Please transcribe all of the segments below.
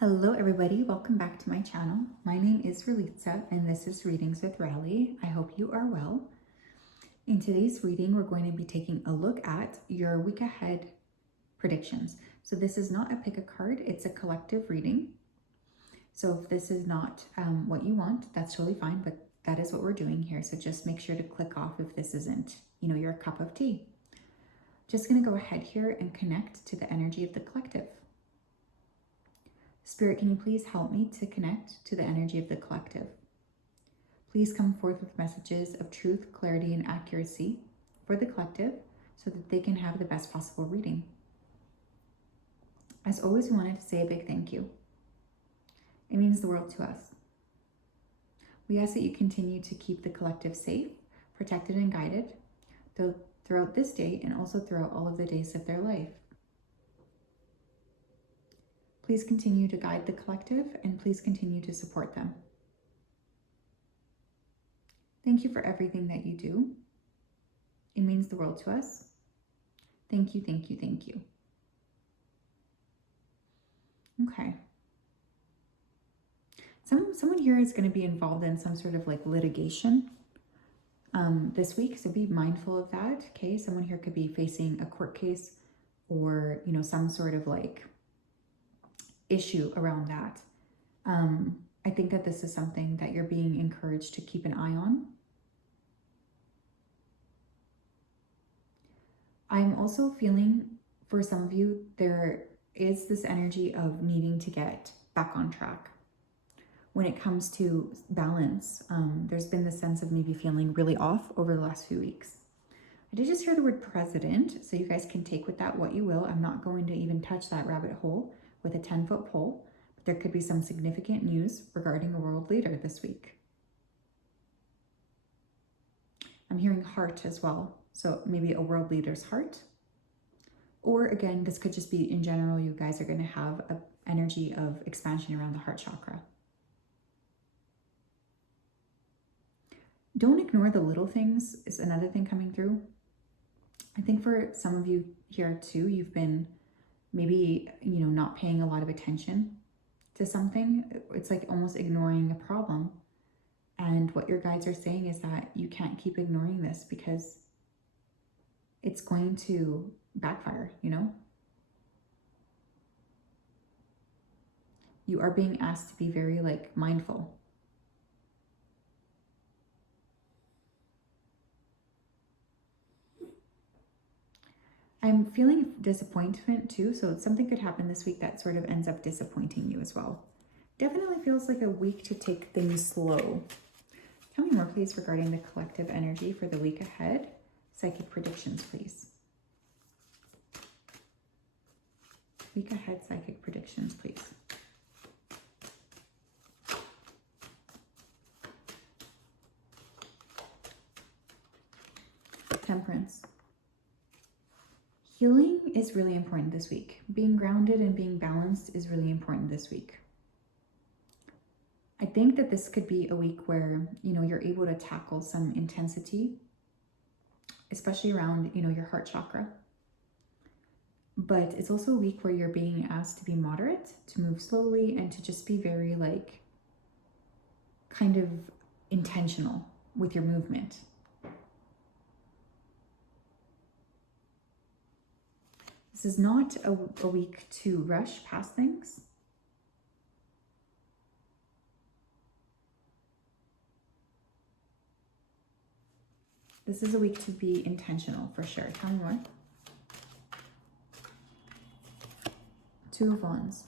Hello everybody, welcome back to my channel. My name is Ralitza and this is Readings with Rali. I hope you are well. In today's reading, we're going to be taking a look at your week ahead predictions. So this is not a pick a card, it's a collective reading. So if this is not what you want, that's totally fine, but that is what we're doing here. So just make sure to click off if this isn't, your cup of tea. Just gonna go ahead here and connect to the energy of the collective. Spirit, can you please help me to connect to the energy of the collective? Please come forth with messages of truth, clarity, and accuracy for the collective so that they can have the best possible reading. As always, we wanted to say a big thank you. It means the world to us. We ask that you continue to keep the collective safe, protected, and guided throughout this day and also throughout all of the days of their life. Please continue to guide the collective and please continue to support them. Thank you for everything that you do. It means the world to us. Thank you, thank you, thank you. Okay. Someone here is going to be involved in some sort of litigation this week, so be mindful of that. Okay, someone here could be facing a court case or some sort of issue around that. I think that this is something that you're being encouraged to keep an eye on. I'm also feeling for some of you, there is this energy of needing to get back on track. When it comes to balance, there's been this sense of maybe feeling really off over the last few weeks. I did just hear the word president, so you guys can take with that what you will. I'm not going to even touch that rabbit hole with a 10-foot pole, but there could be some significant news regarding a world leader this week. I'm hearing heart as well, so maybe a world leader's heart. Or again, this could just be in general, you guys are going to have an energy of expansion around the heart chakra. Don't ignore the little things is another thing coming through. I think for some of you here too, you've been maybe, not paying a lot of attention to something. It's like almost ignoring a problem. And what your guides are saying is that you can't keep ignoring this because it's going to backfire, You are being asked to be very mindful. I'm feeling disappointment too, so something could happen this week that sort of ends up disappointing you as well. Definitely feels like a week to take things slow. Tell me more, please, regarding the collective energy for the week ahead. Psychic predictions, please. Week ahead, psychic predictions, please. Temperance. Healing is really important this week. Being grounded and being balanced is really important this week. I think that this could be a week where, you're able to tackle some intensity, especially around, your heart chakra. But it's also a week where you're being asked to be moderate, to move slowly, and to just be very kind of intentional with your movement. This is not a week to rush past things. This is a week to be intentional for sure. Tell me more. Two of Wands.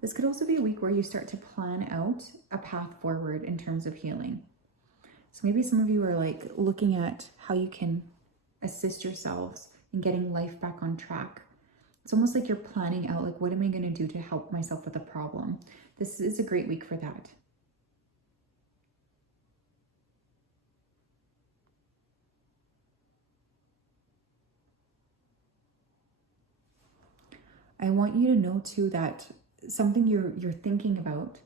This could also be a week where you start to plan out a path forward in terms of healing. So maybe some of you are looking at how you can assist yourselves in getting life back on track. It's almost like you're planning out, what am I going to do to help myself with a problem? This is a great week for that. I want you to know too that something you're thinking about,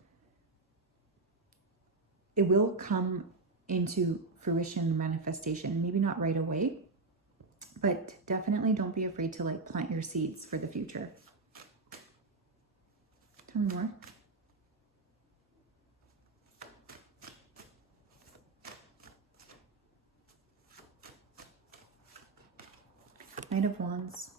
it will come into fruition, manifestation, maybe not right away, but definitely don't be afraid to plant your seeds for the future. Tell me more. Knight of Wands.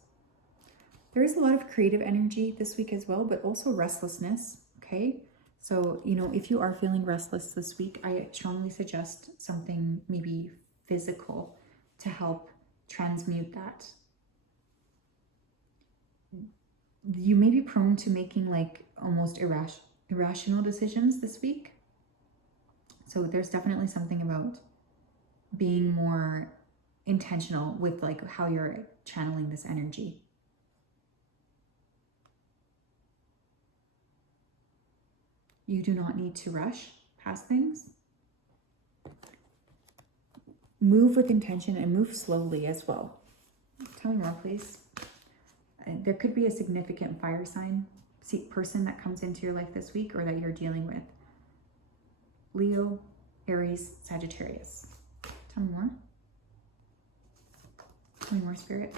There is a lot of creative energy this week as well, but also restlessness, okay? So, you know, if you are feeling restless this week, I strongly suggest something maybe physical to help transmute that. You may be prone to making like almost irrational decisions this week. So there's definitely something about being more intentional with like how you're channeling this energy. You do not need to rush past things. Move with intention and move slowly as well. Tell me more, please. There could be a significant fire sign person that comes into your life this week or that you're dealing with. Leo, Aries, Sagittarius. Tell me more. Tell me more, Spirit.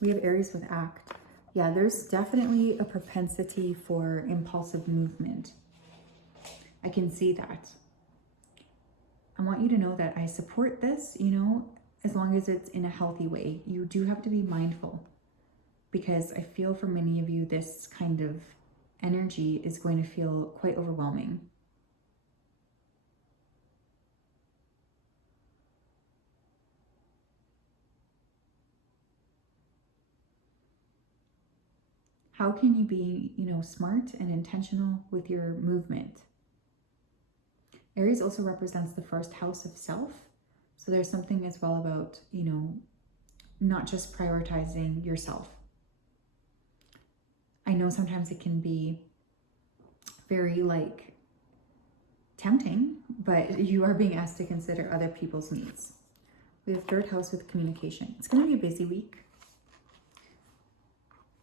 We have Aries with Act. Yeah, there's definitely a propensity for impulsive movement. I can see that. I want you to know that I support this, you know, as long as it's in a healthy way. You do have to be mindful because I feel for many of you, this kind of energy is going to feel quite overwhelming. How can you be, you know, smart and intentional with your movement? Aries also represents the first house of self. So there's something as well about, you know, not just prioritizing yourself. I know sometimes it can be very like tempting, but you are being asked to consider other people's needs. We have third house with communication. It's going to be a busy week.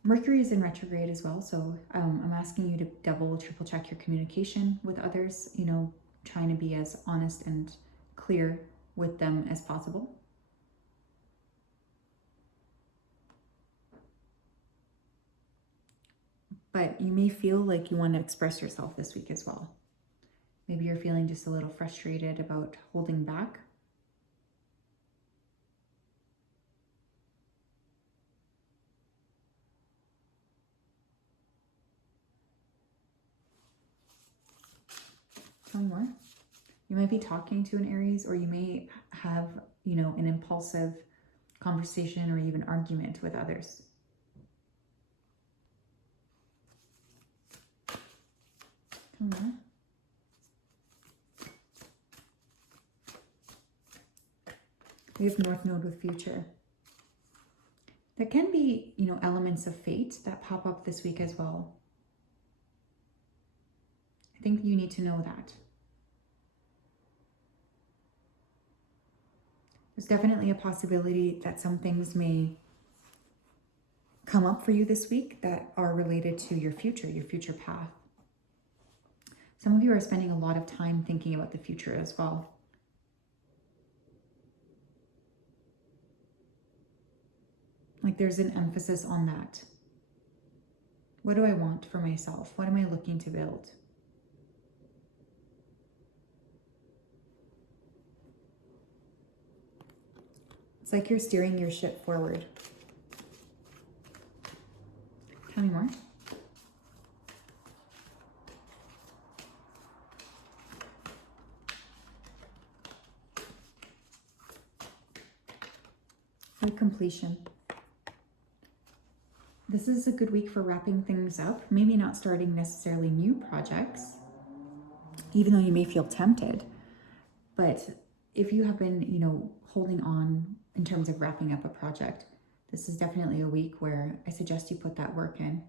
Mercury is in retrograde as well, so I'm asking you to double, triple check your communication with others, you know, trying to be as honest and clear with them as possible. But you may feel like you want to express yourself this week as well. Maybe you're feeling just a little frustrated about holding back. Tell me more. You might be talking to an Aries, or you may have, you know, an impulsive conversation or even argument with others. Tell me more. We have North Node with future. There can be, you know, elements of fate that pop up this week as well. I think you need to know that. There's definitely a possibility that some things may come up for you this week that are related to your future path. Some of you are spending a lot of time thinking about the future as well. Like there's an emphasis on that. What do I want for myself? What am I looking to build? It's like you're steering your ship forward. Tell me more. For completion. This is a good week for wrapping things up, maybe not starting necessarily new projects, even though you may feel tempted. But if you have been, you know, holding on in terms of wrapping up a project, this is definitely a week where I suggest you put that work in.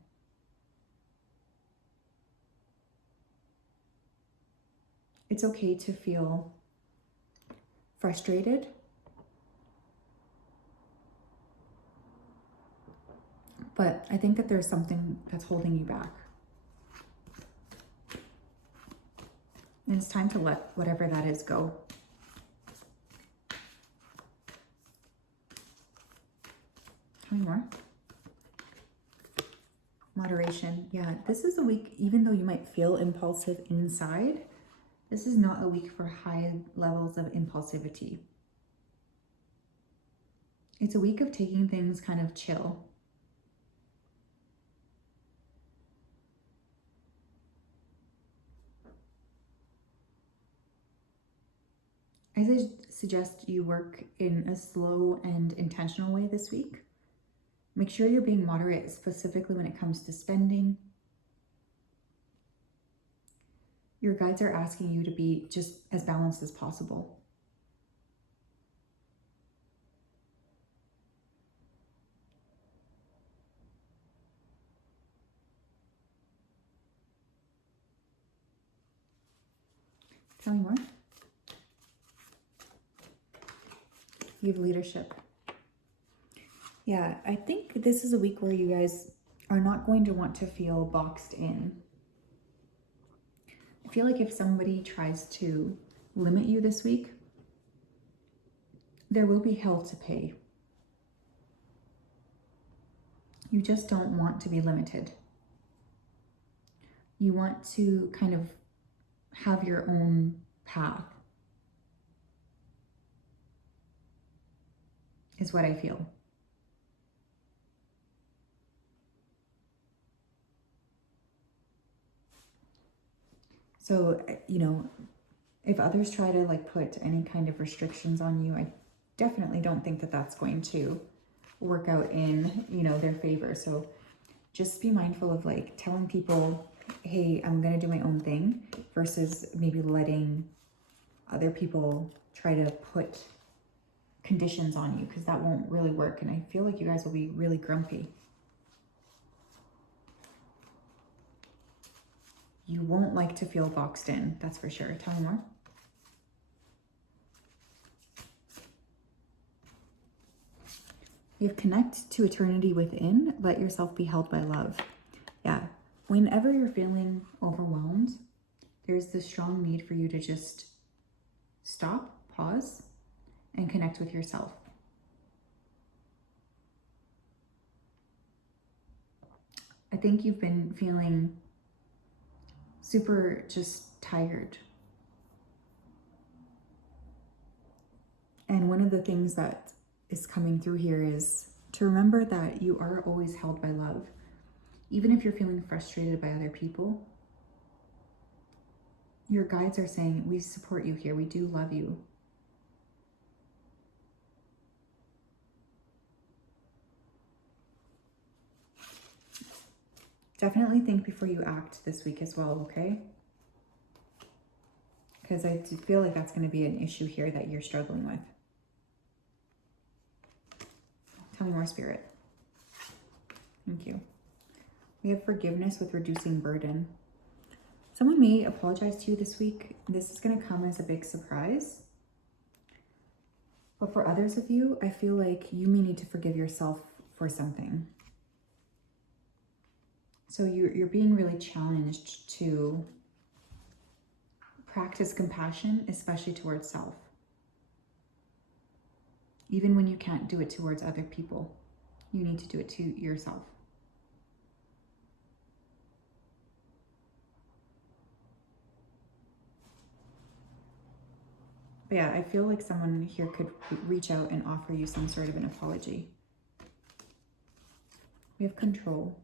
It's okay to feel frustrated. But I think that there's something that's holding you back. And it's time to let whatever that is go. Tell me more. Moderation. Yeah, this is a week, even though you might feel impulsive inside, this is not a week for high levels of impulsivity. It's a week of taking things kind of chill. I suggest you work in a slow and intentional way this week. Make sure you're being moderate, specifically when it comes to spending. Your guides are asking you to be just as balanced as possible. Tell me more. You have leadership. Yeah, I think this is a week where you guys are not going to want to feel boxed in. I feel like if somebody tries to limit you this week, there will be hell to pay. You just don't want to be limited. You want to kind of have your own path, is what I feel. So, you know, if others try to like put any kind of restrictions on you, I definitely don't think that that's going to work out in, you know, their favor. So just be mindful of like telling people, hey, I'm going to do my own thing, versus maybe letting other people try to put conditions on you, because that won't really work. And I feel like you guys will be really grumpy. You won't like to feel boxed in, that's for sure. Tell me more. You have connect to eternity within. Let yourself be held by love. Yeah, whenever you're feeling overwhelmed, there's this strong need for you to just stop, pause, and connect with yourself. I think you've been feeling super just tired. And one of the things that is coming through here is to remember that you are always held by love. Even if you're feeling frustrated by other people, your guides are saying, we support you here. We do love you. Definitely think before you act this week as well, okay? Because I feel like that's going to be an issue here that you're struggling with. Tell me more, Spirit. Thank you. We have forgiveness with reducing burden. Someone may apologize to you this week. This is going to come as a big surprise. But for others of you, I feel like you may need to forgive yourself for something. So you're being really challenged to practice compassion, especially towards self. Even when you can't do it towards other people, you need to do it to yourself. But yeah, I feel like someone here could reach out and offer you some sort of an apology. We have control.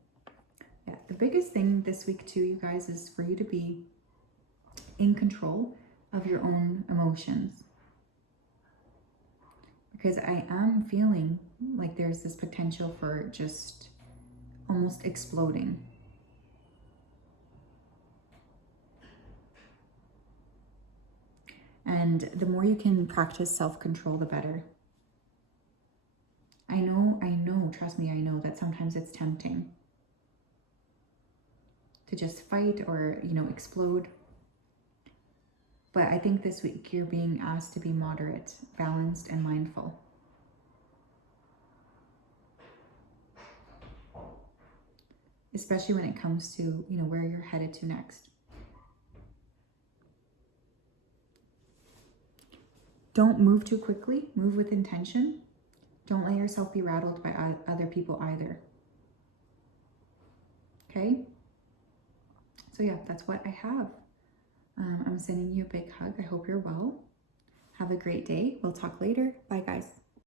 Yeah, the biggest thing this week too, you guys, is for you to be in control of your own emotions. Because I am feeling like there's this potential for just almost exploding. And the more you can practice self-control, the better. I know, trust me, I know that sometimes it's tempting to just fight or, you know, explode. But I think this week you're being asked to be moderate, balanced, and mindful. especially when it comes to, you know, where you're headed to next. Don't move too quickly. Move with intention. Don't let yourself be rattled by other people either. Okay? So yeah, that's what I have. I'm sending you a big hug. I hope you're well. Have a great day. We'll talk later. Bye, guys.